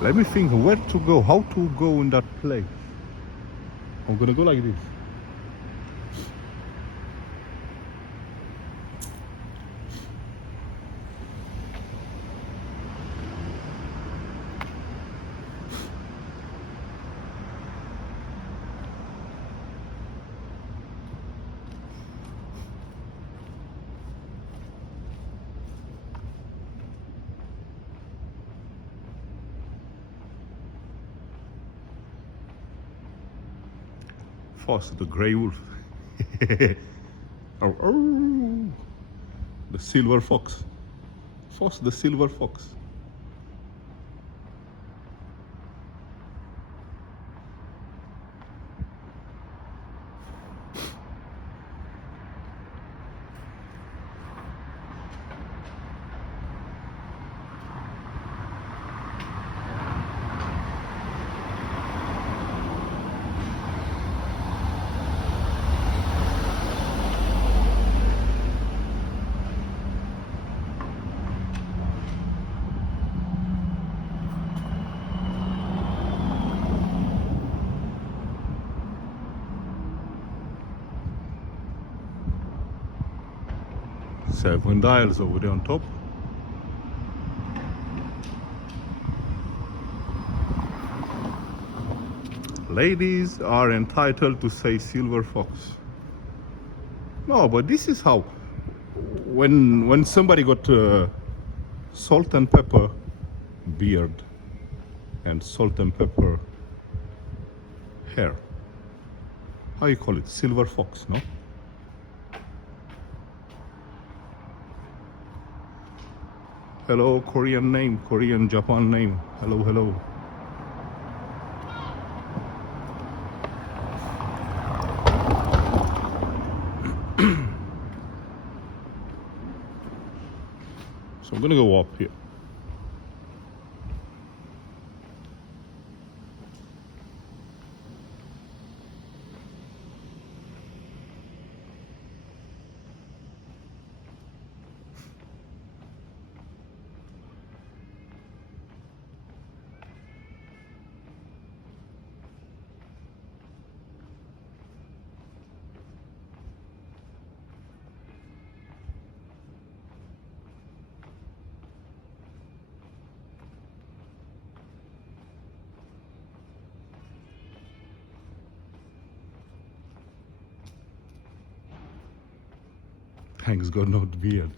Let me think where to go, how to go in that place. I'm gonna go like this. First, the grey wolf. Oh, oh. The silver fox. First, the silver fox. Seven dials over there on top. Ladies are entitled to say silver fox. No, but this is how. When somebody got salt and pepper beard and salt and pepper hair, how you call it? Silver fox, no? Hello, Korean name, Korean Japan name. Hello, hello. So I'm gonna go up here. Hank's got no beard.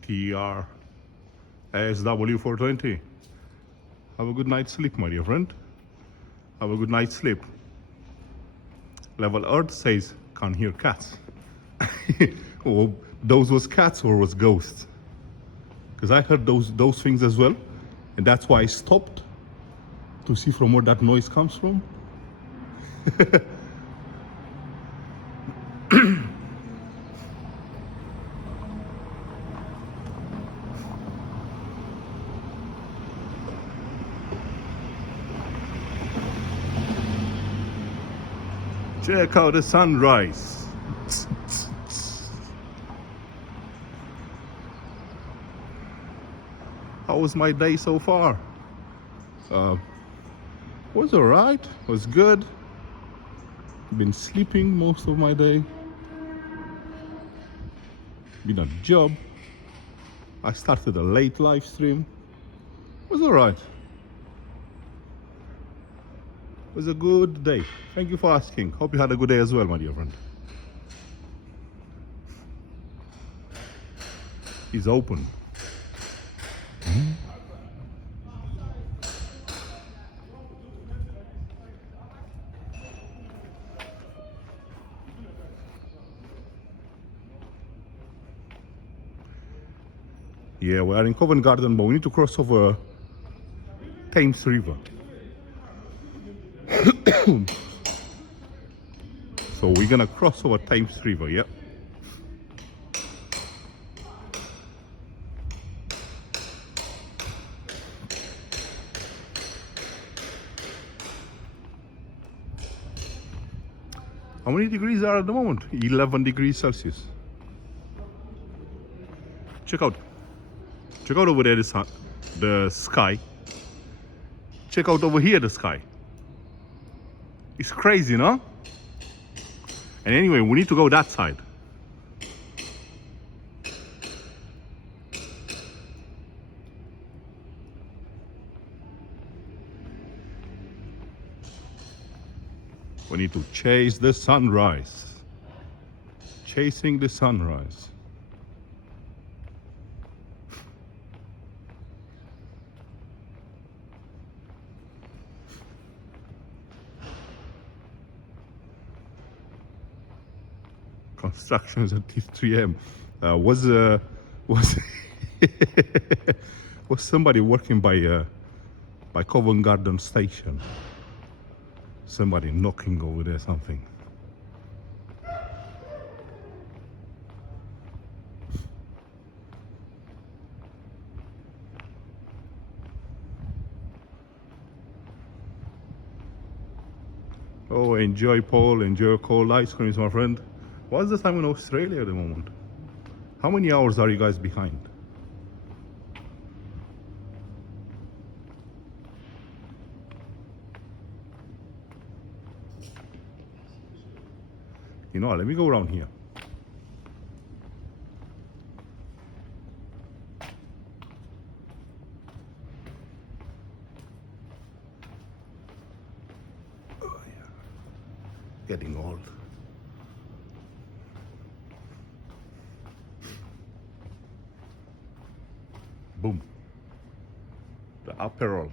TR SW420. Have a good night's sleep, my dear friend. Have a good night's sleep. Level Earth says can't hear cats. Oh, those was cats or was ghosts? Because I heard those things as well, and that's why I stopped to see from where that noise comes from. Check out the sunrise. How was my day so far? Was alright, was good. Been sleeping most of my day. Been at job. I started a late live stream. Was alright. It was a good day. Thank you for asking. Hope you had a good day as well, my dear friend. It's open. Yeah, we are in Covent Garden, but we need to cross over Thames River. So we're gonna cross over Thames River, yeah? How many degrees are at the moment? 11 degrees Celsius. Check out over there the sky. Check out over here the sky. It's crazy, no? And anyway, we need to go that side. We need to chase the sunrise. Chasing the sunrise. Constructions at 3 a.m. Was was somebody working by Covent Garden station? Somebody knocking over there, something. Oh, enjoy, Paul. Enjoy cold ice creams, my friend. What's the time in Australia at the moment? How many hours are you guys behind? You know, let me go around here. Oh, yeah. Getting old. Boom. The Aperol.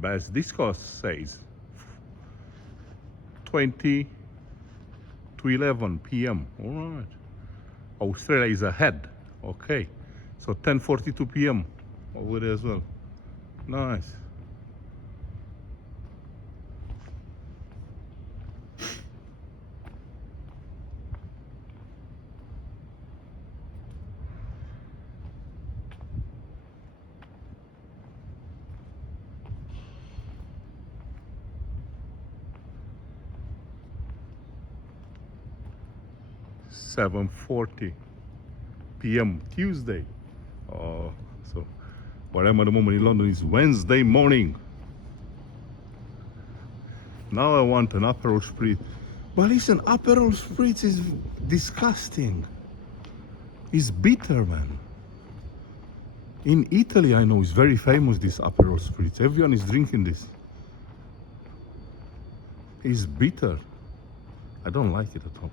Best Discos says 20 to 11 p.m. All right. Australia is ahead. Okay. So 10:42 p.m. over there as well. Nice. $7:40 p.m. Tuesday. So where I am at the moment in London is Wednesday morning. Now I want an Aperol Spritz. But listen, Aperol Spritz is disgusting. It's bitter, man. In Italy, I know, it's very famous, this Aperol Spritz. Everyone is drinking this. It's bitter. I don't like it at all.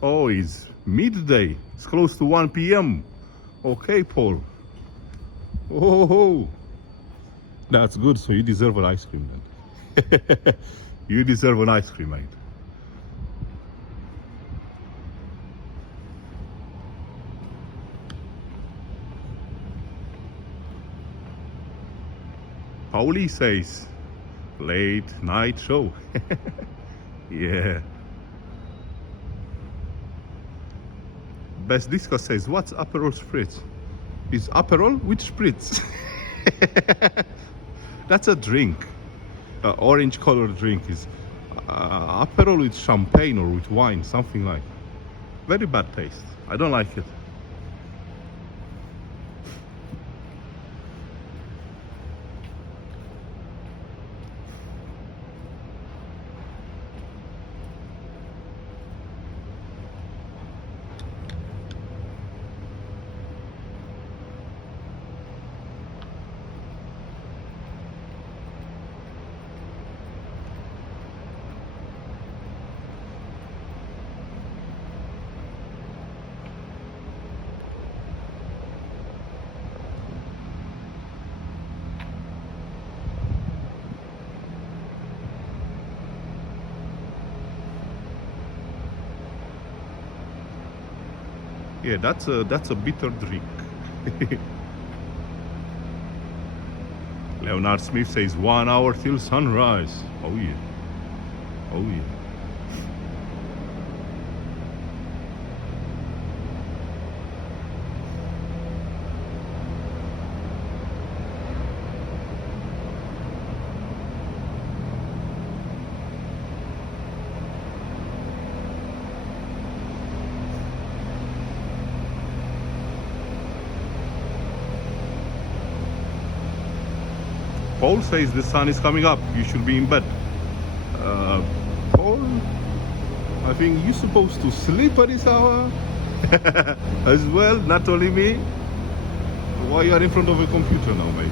Oh, it's midday. It's close to 1 p.m. Okay, Paul. Oh, that's good. So you deserve an ice cream then. You deserve an ice cream, mate. Pauli says, late night show. Yeah. Best Disco says, what's Aperol Spritz? Is Aperol with Spritz? That's a drink. Orange colored drink is Aperol with champagne or with wine, something like. Very bad taste. I don't like it. Yeah, that's a bitter drink. Leonard Smith says 1 hour till sunrise. Oh yeah. Oh yeah. Paul says the sun is coming up. You should be in bed. Paul, I think you're supposed to sleep at this hour as well, not only me. Why you are in front of a computer now, mate?